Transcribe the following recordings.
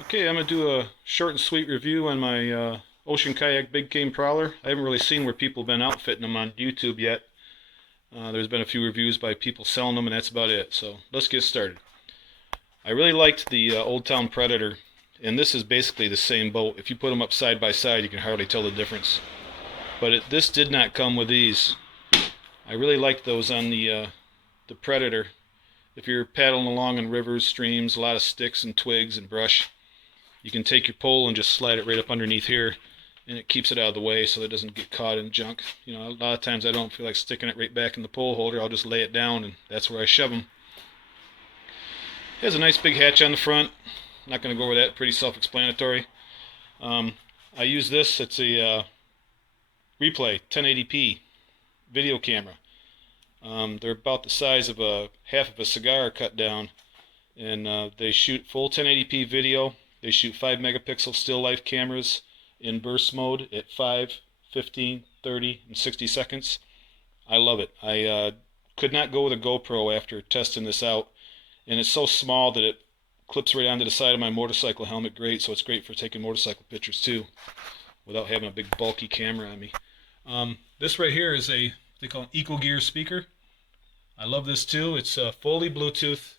Okay, I'm going to do a short and sweet review on my Ocean Kayak Big Game Prowler. I haven't really seen where people have been outfitting them on YouTube yet. There's been a few reviews by people selling them, and that's about it. So let's get started. I really liked the Old Town Predator, and this is basically the same boat. If you put them up side by side, you can hardly tell the difference. But this did not come with these. I really liked those on the Predator. If you're paddling along in rivers, streams, a lot of sticks and twigs and brush, you can take your pole and just slide it right up underneath here, and it keeps it out of the way so it doesn't get caught in junk. You know, a lot of times I don't feel like sticking it right back in the pole holder. I'll just lay it down, and that's where I shove them. It has a nice big hatch on the front. I'm not going to go over that. Pretty self-explanatory. I use this. It's a replay 1080p video camera. They're about the size of a half of a cigar cut down, and they shoot full 1080p video. They shoot 5 megapixel still life cameras in burst mode at 5, 15, 30, and 60 seconds. I love it. I could not go with a GoPro after testing this out, and it's so small that it clips right onto the side of my motorcycle helmet. Great, so it's great for taking motorcycle pictures too, without having a big bulky camera on me. This right here is they call an EcoGear speaker. I love this too. It's fully Bluetooth.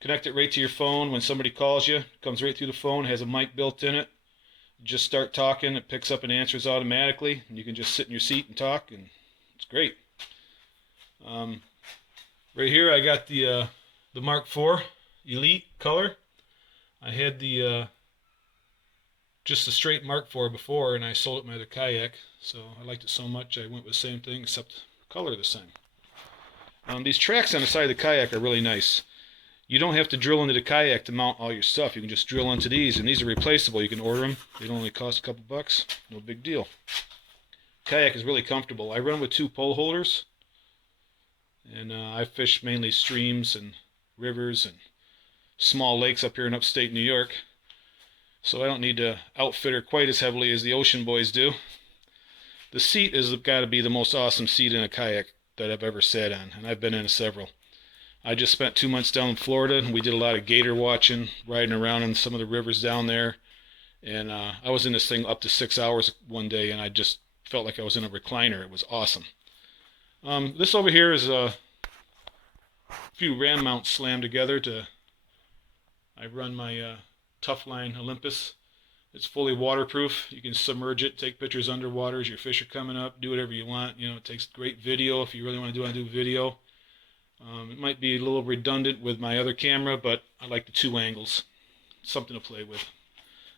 Connect it right to your phone. When somebody calls you, it comes right through the phone, has a mic built in it. You just start talking, it picks up and answers automatically, and you can just sit in your seat and talk, and it's great. Right here I got the Mark IV Elite color. I had the just the straight Mark IV before, and I sold it my other kayak, so I liked it so much I went with the same thing except the color this time. These tracks on the side of the kayak are really nice. You don't have to drill into the kayak to mount all your stuff. You can just drill into these, and these are replaceable. You can order them. They don't only cost a couple bucks. No big deal. Kayak is really comfortable. I run with 2 pole holders, and I fish mainly streams and rivers and small lakes up here in upstate New York, so I don't need to outfit her quite as heavily as the ocean boys do. The seat has got to be the most awesome seat in a kayak that I've ever sat on, and I've been in several. I just spent 2 months down in Florida, and we did a lot of gator watching, riding around in some of the rivers down there, and I was in this thing up to 6 hours one day, and I just felt like I was in a recliner. It was awesome. This over here is a few ram mounts slammed together. I run my Tough Line Olympus. It's fully waterproof. You can submerge it, take pictures underwater as your fish are coming up, do whatever you want. You know, it takes great video if you really want to do video. It might be a little redundant with my other camera, but I like the 2 angles. Something to play with.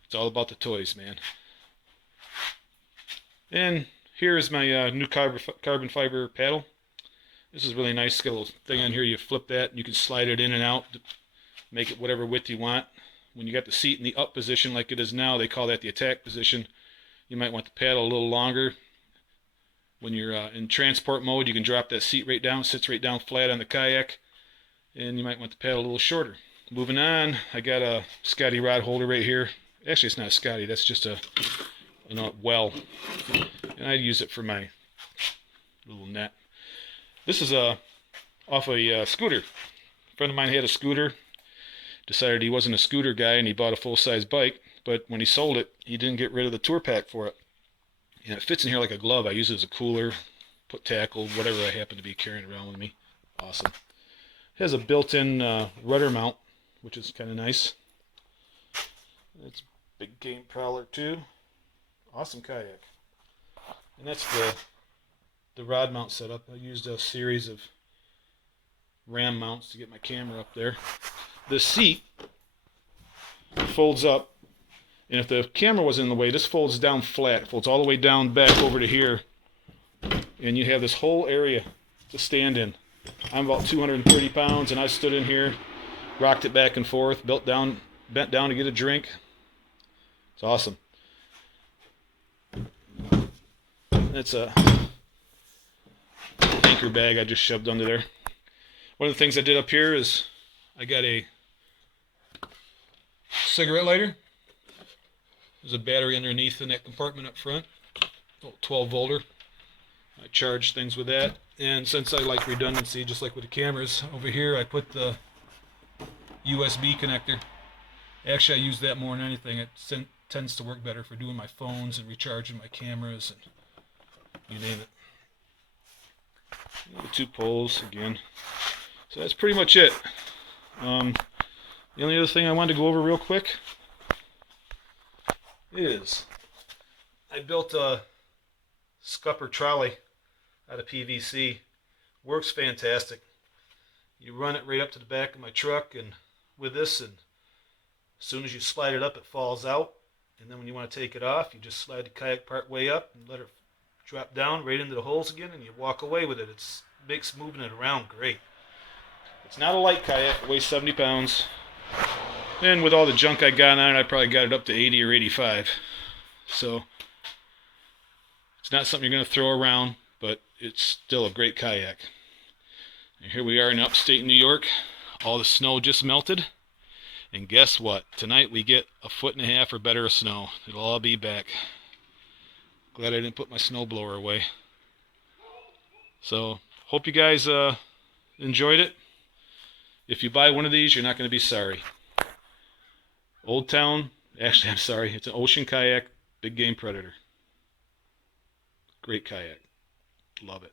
It's all about the toys, man. And here is my new carbon fiber paddle. This is really nice. It's got a little thing on here. You flip that, and you can slide it in and out to make it whatever width you want. When you got the seat in the up position like it is now, they call that the attack position. You might want the paddle a little longer. When you're in transport mode, you can drop that seat right down, sits right down flat on the kayak, and you might want the paddle a little shorter. Moving on, I got a Scotty rod holder right here. Actually, it's not a Scotty, that's just a well, and I use it for my little net. This is off a scooter. A friend of mine had a scooter, decided he wasn't a scooter guy, and he bought a full-size bike, but when he sold it, he didn't get rid of the tour pack for it. And it fits in here like a glove. I use it as a cooler, put tackle, whatever I happen to be carrying around with me. Awesome. It has a built-in rudder mount, which is kind of nice. It's Big Game Prowler too. Awesome kayak. And that's the rod mount setup. I used a series of ram mounts to get my camera up there. The seat folds up. And if the camera was in the way, this folds down flat. It folds all the way down back over to here. And you have this whole area to stand in. I'm about 230 pounds, and I stood in here, rocked it back and forth, bent down to get a drink. It's awesome. That's a anchor bag I just shoved under there. One of the things I did up here is I got a cigarette lighter. There's a battery underneath in that compartment up front, a 12 volter. I charge things with that, and since I like redundancy, just like with the cameras, over here I put the USB connector. Actually, I use that more than anything. It tends to work better for doing my phones and recharging my cameras and you name it. The 2 poles again. So that's pretty much it. The only other thing I wanted to go over real quick is I built a scupper trolley out of PVC. Works fantastic. You run it right up to the back of my truck and with this, and as soon as you slide it up, it falls out. And then when you want to take it off, you just slide the kayak part way up and let it drop down right into the holes again, and you walk away with it. It makes moving it around great. It's not a light kayak. It weighs 70 pounds. And with all the junk I got on it, I probably got it up to 80 or 85. So it's not something you're going to throw around, but it's still a great kayak. And here we are in upstate New York. All the snow just melted. And guess what? Tonight we get 1.5 feet or better of snow. It'll all be back. Glad I didn't put my snowblower away. So, hope you guys enjoyed it. If you buy one of these, you're not going to be sorry. Old Town, actually I'm sorry, it's an Ocean Kayak Big Game Predator. Great kayak. Love it.